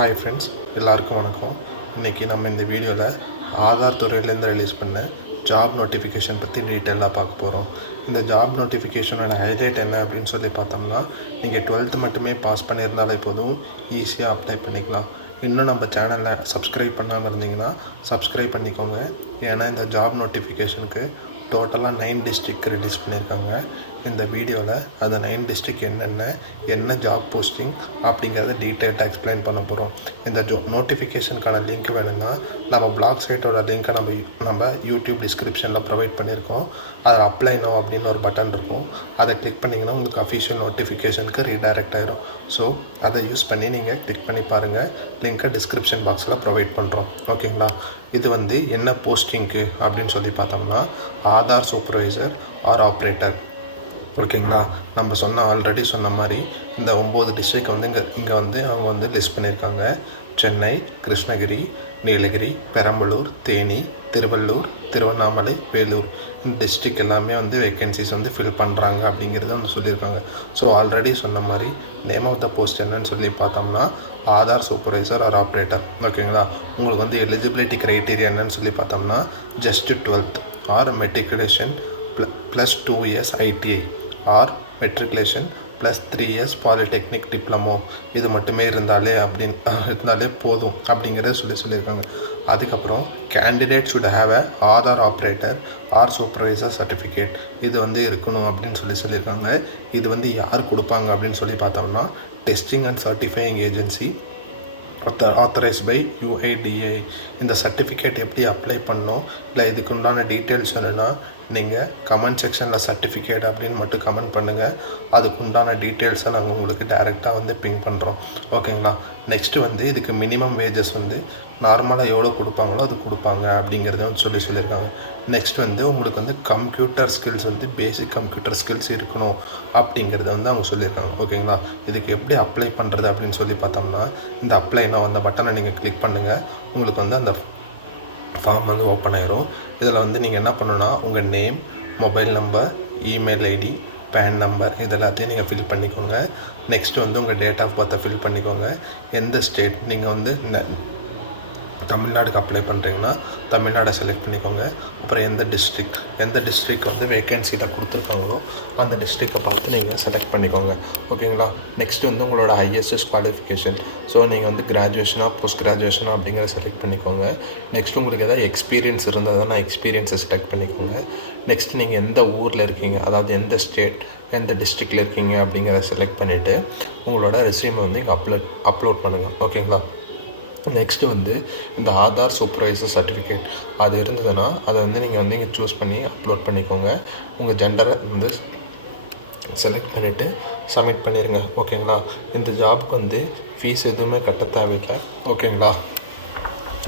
Hi friends, எல்லாருக்கும் வணக்கம். இன்றைக்கி நம்ம இந்த வீடியோவில் ஆதார் துறையிலேருந்து ரிலீஸ் பண்ண ஜாப் நோட்டிஃபிகேஷன் பற்றி டீட்டெயிலாக பார்க்க போகிறோம். இந்த ஜாப் நோட்டிஃபிகேஷனோட ஹைலைட் என்ன அப்படின்னு சொல்லி பார்த்தோம்னா, நீங்கள் 12th மட்டுமே பாஸ் பண்ணியிருந்தாலே போதும், ஈஸியாக அப்ளை பண்ணிக்கலாம். இன்னும் நம்ம சேனலில் சப்ஸ்கிரைப் பண்ணாமல் இருந்தீங்கன்னா சப்ஸ்கிரைப் பண்ணிக்கோங்க. ஏன்னா இந்த ஜாப் நோட்டிஃபிகேஷனுக்கு டோட்டலாக 9 டிஸ்ட்ரிக்ட் ரிலீஸ் பண்ணியிருக்காங்க. இந்த வீடியோவில் அந்த 9 டிஸ்ட்ரிக்ட் என்ன ஜாப் போஸ்டிங் அப்படிங்கிறத டீட்டெயில்டாக எக்ஸ்பிளைன் பண்ண போகிறோம். இந்த நோட்டிஃபிகேஷனுக்கான லிங்க் வேணும்னா நம்ம பிளாக் சைட்டோட லிங்க்கை நம்ம யூடியூப் டிஸ்கிரிப்ஷனில் ப்ரொவைட் பண்ணியிருக்கோம். அதில் அப்ளை நோ அப்படின்னு ஒரு பட்டன் இருக்கும். அதை கிளிக் பண்ணிங்கன்னா உங்களுக்கு அஃபிஷியல் நோட்டிஃபிகேஷனுக்கு ரீடைரக்ட் ஆகிடும். ஸோ அதை யூஸ் பண்ணி நீங்கள் கிளிக் பண்ணி பாருங்கள். லிங்க்கை டிஸ்கிரிப்ஷன் பாக்ஸில் ப்ரொவைட் பண்ணுறோம். ஓகேங்களா? இது என்ன போஸ்டிங்க்கு அப்படின்னு சொல்லி பார்த்தோம்னா, ஆதார் சூப்பர்வைசர் ஆர் ஆப்ரேட்டர். ஓகேங்களா? நம்ம ஆல்ரெடி சொன்ன மாதிரி இந்த 9 டிஸ்ட்ரிக்ட் இங்கே அவங்க லிஸ்ட் பண்ணியிருக்காங்க. சென்னை, கிருஷ்ணகிரி, நீலகிரி, பெரம்பலூர், தேனி, திருவள்ளூர், திருவண்ணாமலை, வேலூர் இந்த டிஸ்ட்ரிக்ட் எல்லாமே வேகன்சிஸ் ஃபில் பண்ணுறாங்க அப்படிங்கிறத சொல்லியிருக்காங்க. ஸோ ஆல்ரெடி சொன்ன மாதிரி நேம் ஆஃப் த போஸ்ட் என்னன்னு சொல்லி பார்த்தோம்னா, ஆதார் சூப்பர்வைசர் ஆர் ஆப்ரேட்டர். ஓகேங்களா? உங்களுக்கு எலிஜிபிலிட்டி க்ரைட்டீரியா என்னன்னு சொல்லி பார்த்தோம்னா, just 12th or matriculation plus 2 years ITI or matriculation plus 3 years polytechnic diploma. இது மட்டுமே இருந்தாலே போதும் அப்படிங்கிறத சொல்லியிருக்காங்க. அதுக்கப்புறம் candidate should have a Aadhaar operator or supervisor certificate. இது இருக்கணும் அப்படின்னு சொல்லியிருக்காங்க. இது யார் கொடுப்பாங்க அப்படின்னு சொல்லி பார்த்தோம்னா, testing and certifying agency authorised by UIDAI. இந்த சர்டிஃபிகேட் எப்படி அப்ளை பண்ணணும், இல்லை இதுக்கு உண்டான டீட்டெயில்ஸ் வேணும்னா நீங்கள் கமெண்ட் செக்ஷனில் சர்டிஃபிகேட் அப்படின்னு மட்டும் கமெண்ட் பண்ணுங்கள். அதுக்கு உண்டான டீட்டெயில்ஸை நாங்கள் உங்களுக்கு டைரெக்டாக பிங் பண்ணுறோம். ஓகேங்களா? நெக்ஸ்ட்டு இதுக்கு மினிமம் வேஜஸ் நார்மலாக எவ்வளோ கொடுப்பாங்களோ அது கொடுப்பாங்க அப்படிங்கிறத சொல்லியிருக்காங்க. நெக்ஸ்ட் உங்களுக்கு computer skills basic computer skills இருக்கணும் அப்படிங்கிறத அவங்க சொல்லியிருக்காங்க. ஓகேங்களா? இதுக்கு எப்படி அப்ளை பண்ணுறது அப்படின்னு சொல்லி பார்த்தோம்னா, இந்த அப்ளைனா அந்த பட்டனை நீங்கள் கிளிக் பண்ணுங்கள். உங்களுக்கு அந்த ஃபார்ம் ஓப்பன் ஆயிரும். இதில் நீங்கள் என்ன பண்ணணுன்னா, உங்கள் name, mobile number, email ID, PAN number இது எல்லாத்தையும் நீங்கள் ஃபில் பண்ணிக்கோங்க. நெக்ஸ்ட்டு உங்கள் டேட் ஆஃப் பர்த்தை ஃபில் பண்ணிக்கோங்க. எந்த ஸ்டேட் நீங்கள் தமிழ்நாடுக்கு அப்ளை பண்ணுறீங்கன்னா தமிழ்நாடை செலக்ட் பண்ணிக்கோங்க. அப்புறம் எந்த டிஸ்ட்ரிக்ட் வேகன்சியில் கொடுத்துருக்காங்களோ அந்த டிஸ்ட்ரிக்டை பார்த்து நீங்கள் செலக்ட் பண்ணிக்கோங்க. ஓகேங்களா? நெக்ஸ்ட் உங்களோட ஹையஸ்ட் குவாலிஃபிகேஷன். ஸோ நீங்கள் கிராஜுவேஷனாக போஸ்ட் கிராஜுவேஷனாக அப்படிங்கிறத செலக்ட் பண்ணிக்கோங்க. நெக்ஸ்ட் உங்களுக்கு எதாவது எக்ஸ்பீரியன்ஸ் இருந்ததுன்னா எக்ஸ்பீரியன்ஸை செலக்ட் பண்ணிக்கோங்க. நெக்ஸ்ட் நீங்கள் எந்த ஊரில் இருக்கீங்க, அதாவது எந்த ஸ்டேட் எந்த டிஸ்ட்ரிக்டில் இருக்கீங்க அப்படிங்கிறத செலக்ட் பண்ணிவிட்டு உங்களோட ரெஸ்யூமை இங்கே அப்லோட் பண்ணுங்கள். ஓகேங்களா? நெக்ஸ்ட்டு இந்த ஆதார் சூப்பர்வைசர் சர்டிஃபிகேட் அது இருந்ததுன்னா அதை நீங்கள் இங்கே சூஸ் பண்ணி அப்லோட் பண்ணிக்கோங்க. உங்கள் ஜெண்டரை செலக்ட் பண்ணிவிட்டு சப்மிட் பண்ணிடுங்க. ஓகேங்களா? இந்த ஜாபுக்கு ஃபீஸ் எதுவுமே கட்ட தேவையில்லை. ஓகேங்களா?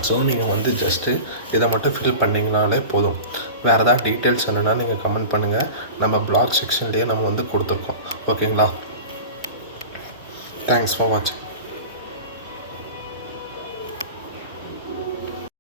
ஸோ நீங்கள் ஜஸ்ட்டு இதை மட்டும் ஃபில் பண்ணிங்கனாலே போதும். வேறு ஏதாவது டீட்டெயில்ஸ் வேணுன்னா நீங்கள் கமெண்ட் பண்ணுங்கள். நம்ம பிளாக் செக்ஷன்லேயே நம்ம கொடுத்துருக்கோம். ஓகேங்களா? தேங்க்ஸ் ஃபார் வாட்சிங்.